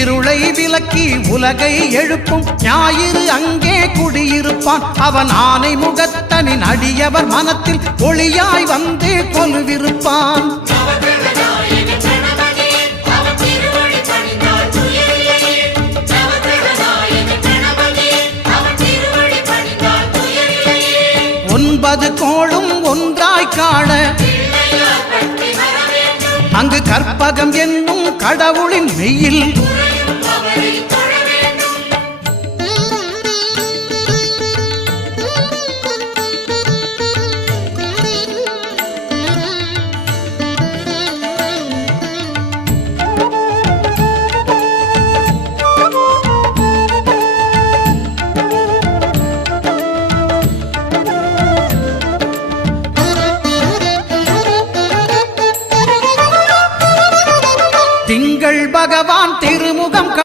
இருளை விலக்கி உலகை எழுப்பும் ஞாயிறு அங்கே குடியிருப்பான். அவன் ஆனை முகத்தனின் அடியவர் மனத்தில் ஒளியாய் வந்து கொலுவிருப்பான். ஒன்பது கோளும் ஒன்றாய் காண அங்கு கற்பகம் என்னும் கடவுளின் மெய்யில் திங்கள் பகவான் திருமுகம்